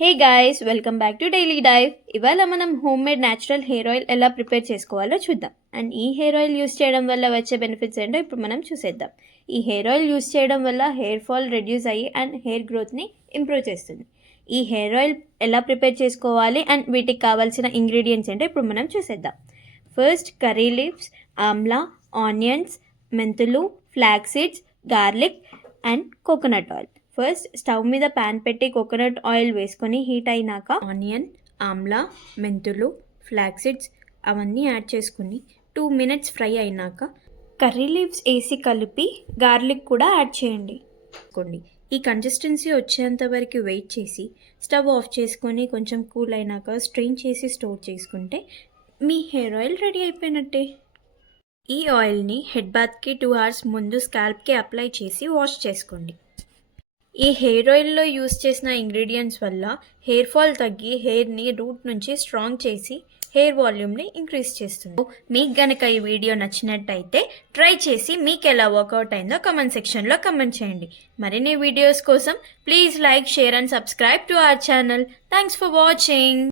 Hey guys, welcome back to daily dive. ఇవాళ మనం home made natural hair oil ఎలా prepare చేసుకోవాలో చూద్దాం. అండ్ ఈ హెయిర్ ఆయిల్ యూస్ చేయడం వల్ల వచ్చే బెనిఫిట్స్ ఏంటో ఇప్పుడు మనం చూసేద్దాం. ఈ హెయిర్ ఆయిల్ యూస్ చేయడం వల్ల హెయిర్ ఫాల్ రెడ్యూస్ అయ్యి అండ్ హెయిర్ గ్రోత్ని ఇంప్రూవ్ చేస్తుంది. ఈ హెయిర్ ఆయిల్ ఎలా ప్రిపేర్ చేసుకోవాలి అండ్ వీటికి కావాల్సిన ఇంగ్రీడియంట్స్ ఏంటో ఇప్పుడు మనం చూసేద్దాం. First curry leaves, amla, onions, మెంతులు, flax seeds, garlic and coconut oil. First stove మీద ప్యాన్ పెట్టి కోకోనట్ ఆయిల్ వేసుకొని హీట్ అయినాక ఆనియన్, ఆమ్లా, మెంతులు, ఫ్లాక్స్ సీడ్స్ అవన్నీ యాడ్ చేసుకుని 2 minutes ఫ్రై అయినాక కర్రీ లీవ్స్ వేసి కలిపి గార్లిక్ కూడా యాడ్ చేయండి. ఈ కన్సిస్టెన్సీ వచ్చేంత వరకు వెయిట్ చేసి స్టవ్ ఆఫ్ చేసుకొని కొంచెం కూల్ అయినాక స్ట్రెయిన్ చేసి స్టోర్ చేసుకుంటే మీ హెయిర్ ఆయిల్ రెడీ అయిపోయినట్టే. ఈ ఆయిల్ని హెడ్ బాత్కి 2 hours ముందు స్కాల్ప్కి అప్లై చేసి వాష్ చేసుకోండి. ఈ హెయిర్ ఆయిల్లో యూస్ చేసిన ఇంగ్రీడియంట్స్ వల్ల హెయిర్ ఫాల్ తగ్గి హెయిర్ని రూట్ నుంచి స్ట్రాంగ్ చేసి హెయిర్ వాల్యూమ్ని ఇంక్రీజ్ చేస్తుంది. మీకు గనక ఈ వీడియో నచ్చినట్టయితే ట్రై చేసి మీకు ఎలా వర్కౌట్ అయిందో కమెంట్ సెక్షన్లో కమెంట్ చేయండి. మరిన్ని వీడియోస్ కోసం please like, share and subscribe to our channel. Thanks for watching.